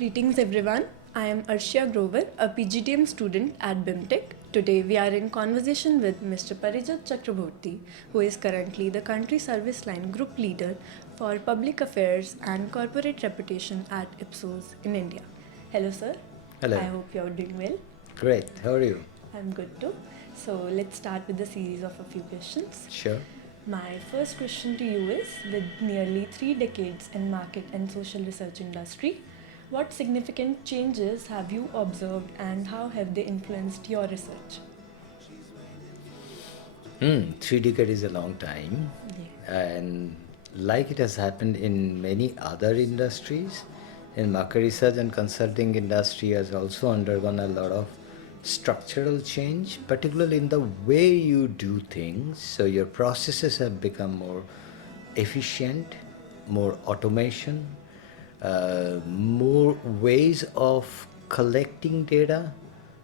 Greetings everyone. I am Arshia Grover, a PGTM student at BIMTech. Today we are in conversation with Mr. Parijat Chakraborty, who is currently the country service line group leader for public affairs and corporate reputation at IPSOS in India. Hello sir. Hello. I hope you are doing well. Great. How are you? I'm good too. So let's start with the series of a few questions. Sure. My first question to you is, with nearly 3 decades in market and social research industry, what significant changes have you observed and how have they influenced your research? 3 decades is a long time. Yeah. And like it has happened in many other industries, in market research and consulting industry has also undergone a lot of structural change, particularly in the way you do things. So your processes have become more efficient, more automation, more ways of collecting data,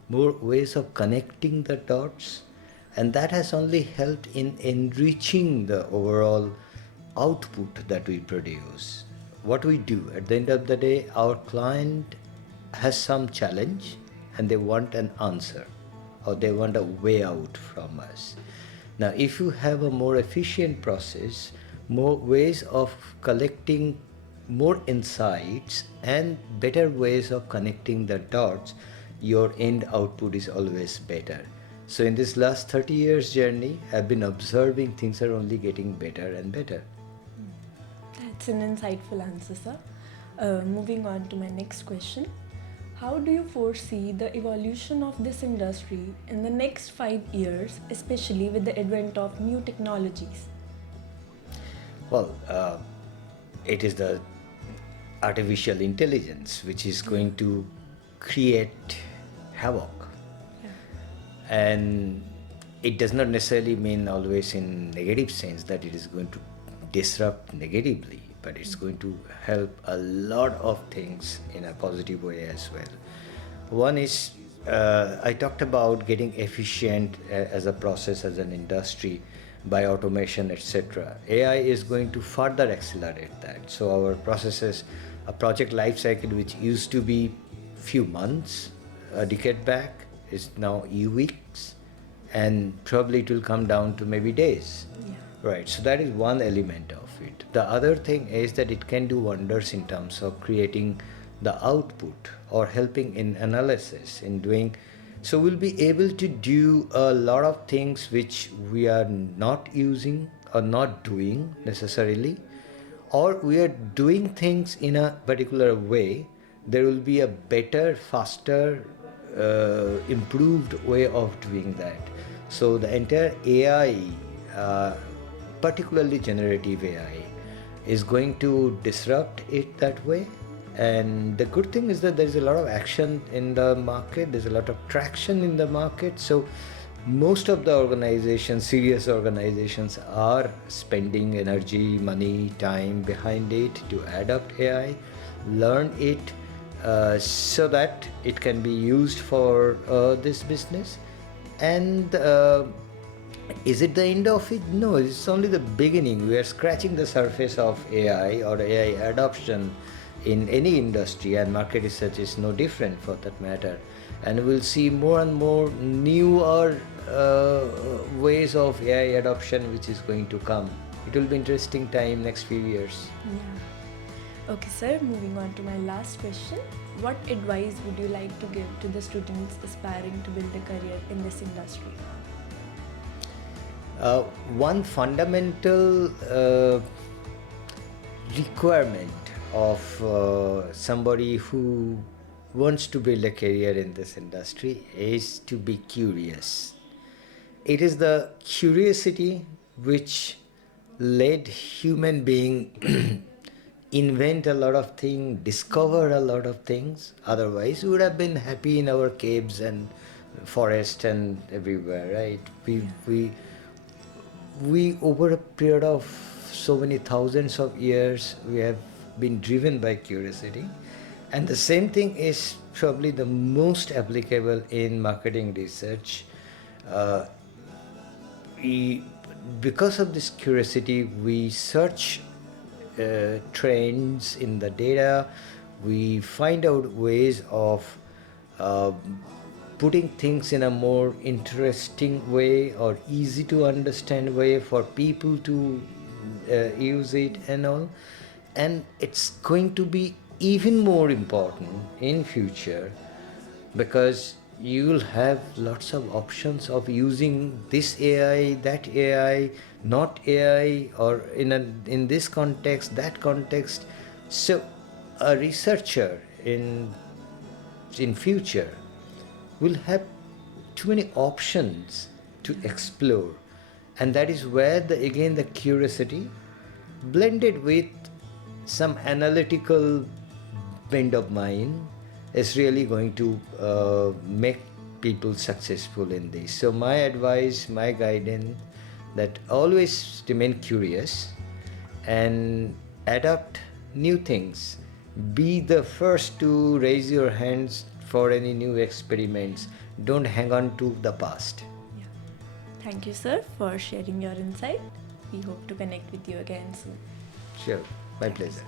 more ways of connecting the dots, and that has only helped in enriching the overall output that we produce. What we do at the end of the day, our client has some challenge and they want an answer or they want a way out from us. Now, if you have a more efficient process, more ways of collecting more insights and better ways of connecting the dots, your end output is always better. So in this last 30 years journey, I've been observing things are only getting better and better. That's an insightful answer, sir. Moving on to my next question. How do you foresee the evolution of this industry in the next 5 years, especially with the advent of new technologies? Well, it is the artificial intelligence which is going to create havoc. And it does not necessarily mean always in negative sense that it is going to disrupt negatively, but it's going to help a lot of things in a positive way as well. One is, I talked about getting efficient as a process, as an industry, by automation, etc. AI is going to further accelerate that. So our processes, a project life cycle which used to be few months, a decade back, is now weeks, and probably it will come down to maybe days. Yeah. Right, so that is one element of it. The other thing is that it can do wonders in terms of creating the output or helping in analysis, in doing. So we'll be able to do a lot of things which we are not using or not doing necessarily, or we are doing things in a particular way. There will be a better, faster, improved way of doing that. So the entire AI, particularly generative AI, is going to disrupt it that way. And the good thing is that there is a lot of action in the market, there's a lot of traction in the market. So most of the organizations, serious organizations, are spending energy, money, time behind it to adopt AI, learn it, so that it can be used for this business. And is it the end of it? No, it's only the beginning. We are scratching the surface of AI or AI adoption in any industry, and market research is no different for that matter. And we'll see more and more newer ways of AI adoption which is going to come. It will be interesting time next few years. Yeah. Okay, sir, moving on to my last question. What advice would you like to give to the students aspiring to build a career in this industry? One fundamental requirement of somebody who wants to build a career in this industry is to be curious. It is the curiosity which led human being invent a lot of things, discover a lot of things. Otherwise, we would have been happy in our caves and forest and everywhere, right? We over a period of so many thousands of years, we have been driven by curiosity. And the same thing is probably the most applicable in marketing research. Because of this curiosity, we search trends in the data, we find out ways of uh, putting things in a more interesting way or easy to understand way for people to use it and all. And it's going to be even more important in future, because you will have lots of options of using this AI, that AI, not AI, or in this context, that context. So a researcher in future will have too many options to explore, and that is where again the curiosity blended with some analytical bend of mind is really going to make people successful in this. So my advice, my guidance, that always remain curious and adapt new things. Be the first to raise your hands for any new experiments. Don't hang on to the past. Yeah. Thank you, sir, for sharing your insight. We hope to connect with you again soon. Sure, my pleasure.